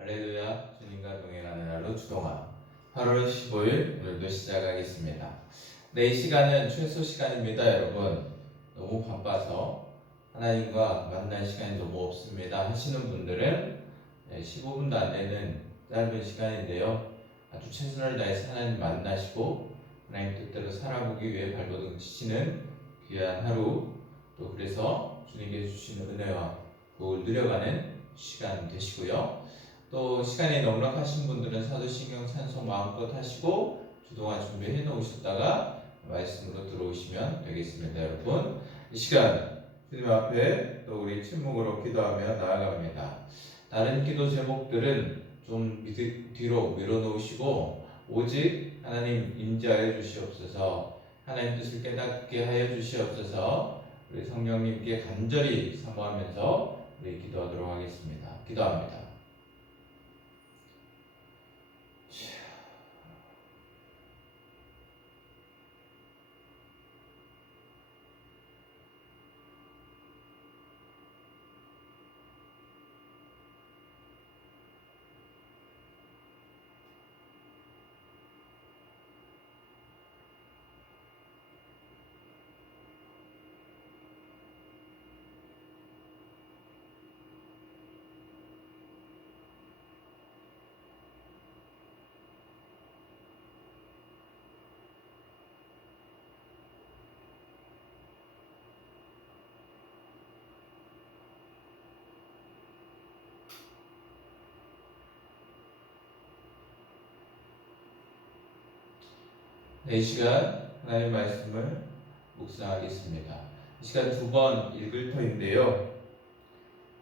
할렐루야, 주님과 동행하는 하루 주동아 8월 15일 오늘도 시작하겠습니다. 이 시간은 최소 시간입니다. 여러분 너무 바빠서 하나님과 만날 시간이 너무 없습니다 하시는 분들은 15분도 안 되는 짧은 시간인데요, 아주 최선을 다해서 하나님 만나시고 하나님 뜻대로 살아보기 위해 발버둥 치시는 귀한 하루, 또 그래서 주님께서 주시는 은혜와 복을 누려가는 시간 되시고요. 또 시간이 넉넉하신 분들은 사도신경 찬송 마음껏 하시고 주동안 준비해 놓으셨다가 말씀으로 들어오시면 되겠습니다. 여러분 이 시간 주님 앞에 또 우리 침묵으로 기도하며 나아갑니다. 다른 기도 제목들은 좀 뒤로 밀어놓으시고 오직 하나님 임재하여 주시옵소서, 하나님 뜻을 깨닫게 하여 주시옵소서, 우리 성령님께 간절히 사모하면서 우리 기도하도록 하겠습니다. 기도합니다. 이 시간 하나님의 말씀을 묵상하겠습니다. 이 시간 두 번 읽을 터인데요.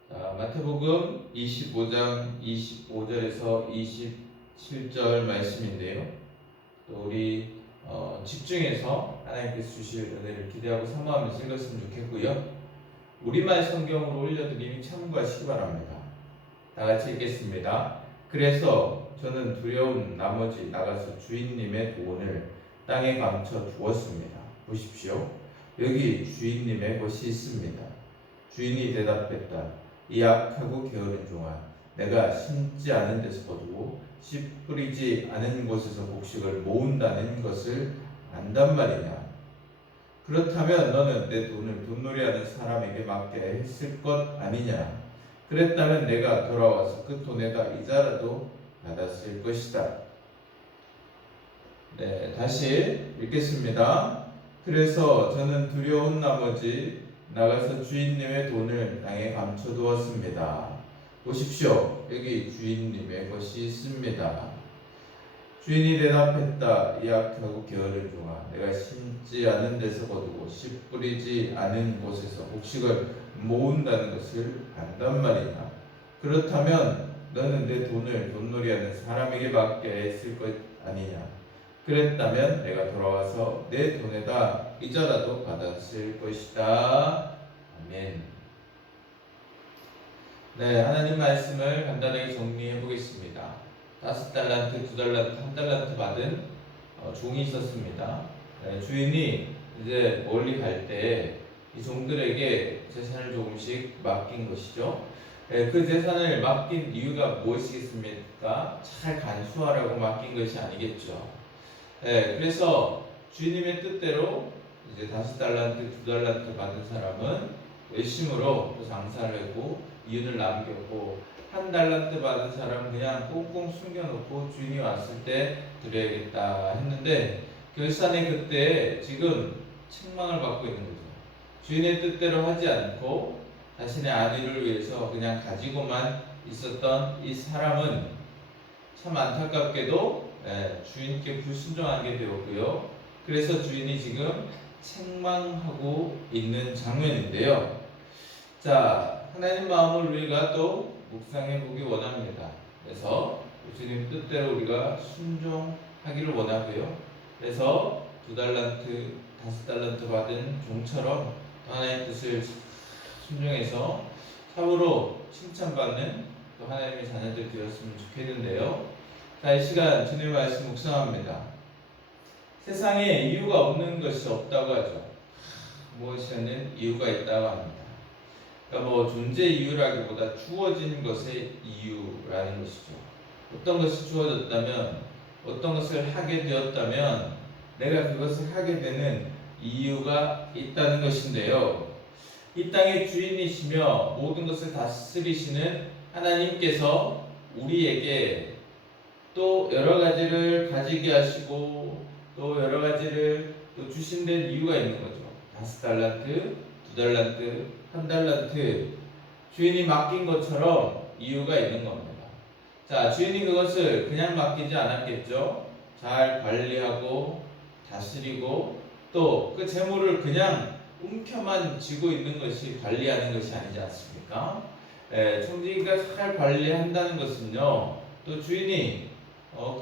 마태복음 25장 25절에서 27절 말씀인데요. 또 우리 집중해서 하나님께서 주실 은혜를 기대하고 사모하면서 읽었으면 좋겠고요. 우리말 성경으로 올려드리니 참고하시기 바랍니다. 다 같이 읽겠습니다. 그래서 저는 두려운 나머지 나가서 주인님의 돈을 땅에 감춰 두었습니다. 보십시오. 여기 주인님의 것이 있습니다. 주인이 대답했다. 이 악하고 게으른 종아, 내가 심지 않은 데서 거두고 씨 뿌리지 않은 곳에서 곡식을 모은다는 것을 안단 말이냐. 그렇다면 너는 내 돈을 돈놀이하는 사람에게 맡게 했을 것 아니냐. 그랬다면 내가 돌아와서 그 돈에다 이자라도 받았을 것이다. 다시 읽겠습니다. 그래서 저는 두려운 나머지 나가서 주인님의 돈을 땅에 감춰두었습니다. 보십시오. 여기 주인님의 것이 있습니다. 주인이 대답했다. 이 악하고 게으른 종아, 내가 심지 않은 데서 거두고 씨 뿌리지 않은 곳에서 곡식을 모은다는 것을 안단 말이냐. 그렇다면 너는 내 돈을 돈놀이하는 사람에게 맡게 했을 것 아니냐. 그랬다면 내가 돌아와서 내 돈에다 이자라도 받았을 것이다. 아멘. 하나님 말씀을 간단하게 정리해 보겠습니다. 5달란트, 2달란트, 1달란트 받은 종이 있었습니다. 주인이 이제 멀리 갈 때 이 종들에게 재산을 조금씩 맡긴 것이죠. 그 재산을 맡긴 이유가 무엇이겠습니까? 잘 간수하라고 맡긴 것이 아니겠죠. 그래서 주인님의 뜻대로 이제 5달란트, 2달란트 받은 사람은 열심으로 또 장사를 했고 이윤을 남겼고, 1달란트 받은 사람은 그냥 꽁꽁 숨겨놓고 주인이 왔을 때 드려야겠다 했는데, 결산의 그때 지금 책망을 받고 있는 거죠. 주인의 뜻대로 하지 않고 자신의 안위를 위해서 그냥 가지고만 있었던 이 사람은 참 안타깝게도 주인께 불순종하게 되었고요. 그래서 주인이 지금 책망하고 있는 장면인데요. 자, 하나님 마음을 우리가 또 묵상해 보기 원합니다. 그래서 주님 뜻대로 우리가 순종하기를 원하고요. 그래서 2달란트, 5달란트 받은 종처럼 하나님의 뜻을 순종해서 참으로 칭찬받는 또 하나님의 자녀들 되었으면 좋겠는데요. 자, 이 시간 주님의 말씀 묵상합니다. 세상에 이유가 없는 것이 없다고 하죠. 무엇이든 이유가 있다고 합니다. 그러니까 뭐 존재 이유라기보다 주어진 것의 이유라는 것이죠. 어떤 것이 주어졌다면, 어떤 것을 하게 되었다면 내가 그것을 하게 되는 이유가 있다는 것인데요. 이 땅의 주인이시며 모든 것을 다스리시는 하나님께서 우리에게 또 여러 가지를 가지게 하시고 또 여러 가지를 또 주신 데는 이유가 있는 거죠. 5달란트, 2달란트, 1달란트 주인이 맡긴 것처럼 이유가 있는 겁니다. 자, 주인이 그것을 그냥 맡기지 않았겠죠. 잘 관리하고 다스리고 또 그 재물을 그냥 움켜만 쥐고 있는 것이 관리하는 것이 아니지 않습니까? 청지기가 잘 관리한다는 것은요. 또 주인이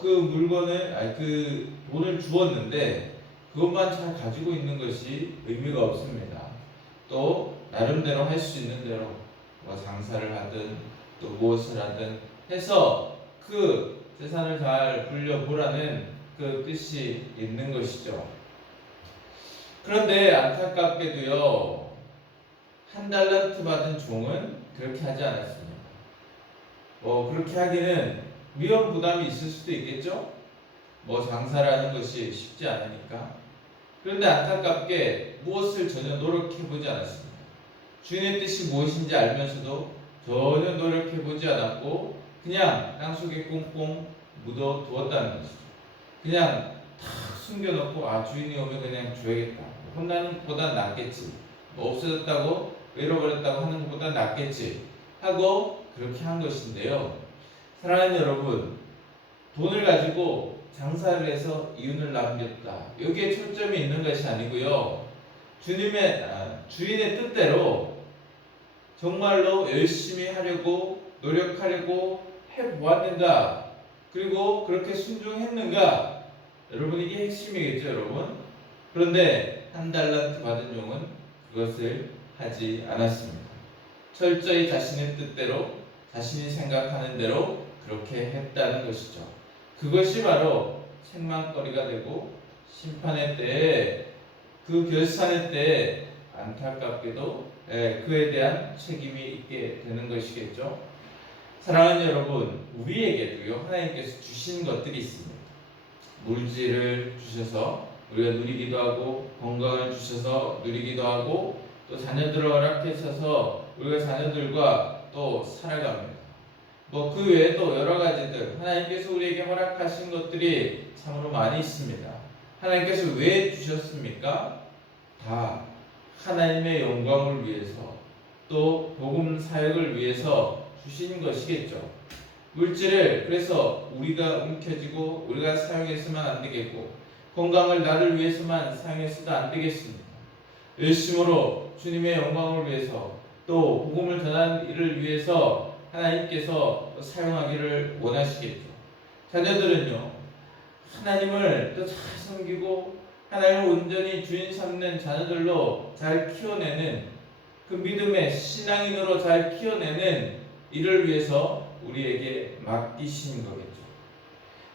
그 물건을 그 돈을 주었는데 그것만 잘 가지고 있는 것이 의미가 없습니다. 또 나름대로 할 수 있는 대로 뭐 장사를 하든 또 무엇을 하든 해서 그 재산을 잘 굴려보라는 그 뜻이 있는 것이죠. 그런데 안타깝게도요, 1달란트 받은 종은 그렇게 하지 않았습니다. 그렇게 하기는 위험 부담이 있을 수도 있겠죠? 장사라는 것이 쉽지 않으니까. 그런데 안타깝게 무엇을 전혀 노력해보지 않았습니다. 주인의 뜻이 무엇인지 알면서도 전혀 노력해보지 않았고 그냥 땅속에 꽁꽁 묻어두었다는 것이죠. 그냥 탁 숨겨놓고 주인이 오면 그냥 줘야겠다. 혼나는 것보다 낫겠지. 없어졌다고 잃어버렸다고 하는 것보다 낫겠지 하고 그렇게 한 것인데요. 사랑하는 여러분, 돈을 가지고 장사를 해서 이윤을 남겼다. 여기에 초점이 있는 것이 아니고요. 주인의 뜻대로 정말로 열심히 하려고 노력하려고 해보았는가? 그리고 그렇게 순종했는가? 여러분 이게 핵심이겠죠, 여러분? 그런데 1달란트 받은 종은 그것을 하지 않았습니다. 철저히 자신의 뜻대로 자신이 생각하는 대로 그렇게 했다는 것이죠. 그것이 바로 책망거리가 되고 심판의 때에 그 결산의 때에 안타깝게도 그에 대한 책임이 있게 되는 것이겠죠. 사랑하는 여러분, 우리에게도요 하나님께서 주신 것들이 있습니다. 물질을 주셔서 우리가 누리기도 하고 건강을 주셔서 누리기도 하고 또 자녀들을 허락해 주셔서 우리가 자녀들과 또 살아갑니다. 그 외에도 여러 가지들 하나님께서 우리에게 허락하신 것들이 참으로 많이 있습니다. 하나님께서 왜 주셨습니까? 다 하나님의 영광을 위해서 또 복음 사역을 위해서 주신 것이겠죠. 물질을 그래서 우리가 움켜쥐고 우리가 사용해서만 안 되겠고 건강을 나를 위해서만 사용해서도 안 되겠습니다. 열심으로 주님의 영광을 위해서 또 복음을 전하는 일을 위해서 하나님께서 사용하기를 원하시겠죠. 자녀들은요 하나님을 또 잘 섬기고 하나님을 온전히 주인 삼는 자녀들로 잘 키워내는 그 믿음의 신앙인으로 잘 키워내는 일을 위해서 우리에게 맡기신 거겠죠.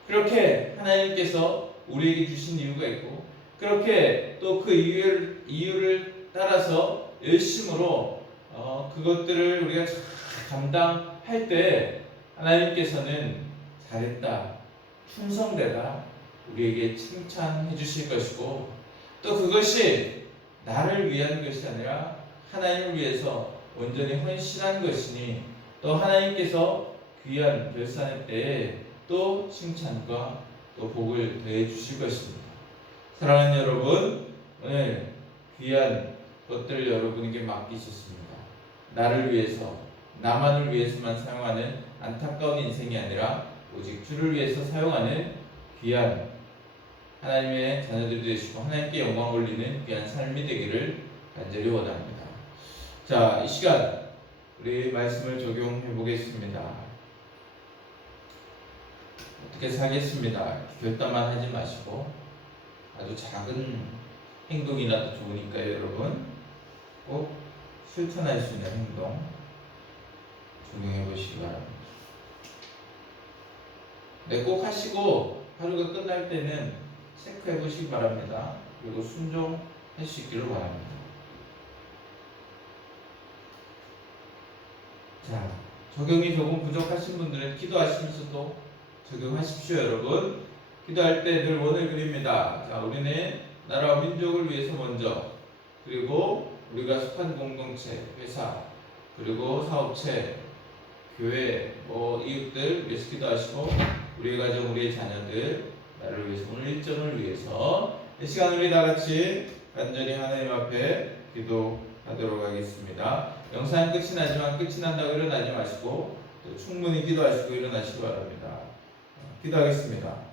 그렇게 하나님께서 우리에게 주신 이유가 있고 그렇게 또 그 이유를 따라서 열심으로 그것들을 우리가 잘 감당할 때 하나님께서는 잘했다, 충성되다 우리에게 칭찬해 주실 것이고 또 그것이 나를 위한 것이 아니라 하나님을 위해서 온전히 헌신한 것이니 또 하나님께서 귀한 결산의 때에 또 칭찬과 또 복을 더해 주실 것입니다. 사랑하는 여러분, 오늘 귀한 것들을 여러분에게 맡기셨습니다. 나를 위해서, 나만을 위해서만 사용하는 안타까운 인생이 아니라 오직 주를 위해서 사용하는 귀한 하나님의 자녀들이 되시고 하나님께 영광 올리는 귀한 삶이 되기를 간절히 원합니다. 자, 이 시간 우리 말씀을 적용해 보겠습니다. 어떻게 살겠습니다. 결단만 하지 마시고 아주 작은 행동이라도 좋으니까요, 여러분. 꼭 실천할 수 있는 행동 적용해 보시기 바랍니다. 네, 꼭 하시고 하루가 끝날 때는 체크해 보시기 바랍니다. 그리고 순종할 수 있기를 바랍니다. 자, 적용이 조금 부족하신 분들은 기도하시면서도 적용하십시오, 여러분. 기도할 때 늘 원을 그립니다. 자, 우리는 나라와 민족을 위해서 먼저, 그리고 우리가 속한 공동체, 회사, 그리고 사업체, 교회, 이웃들 위해서 기도하시고, 우리의 가정, 우리의 자녀들, 나를 위해서, 오늘 일정을 위해서 이 시간 우리 다 같이 간절히 하나님 앞에 기도하도록 하겠습니다. 영상은 끝이 나지만 끝이 난다고 일어나지 마시고 또 충분히 기도하시고 일어나시기 바랍니다. 기도하겠습니다.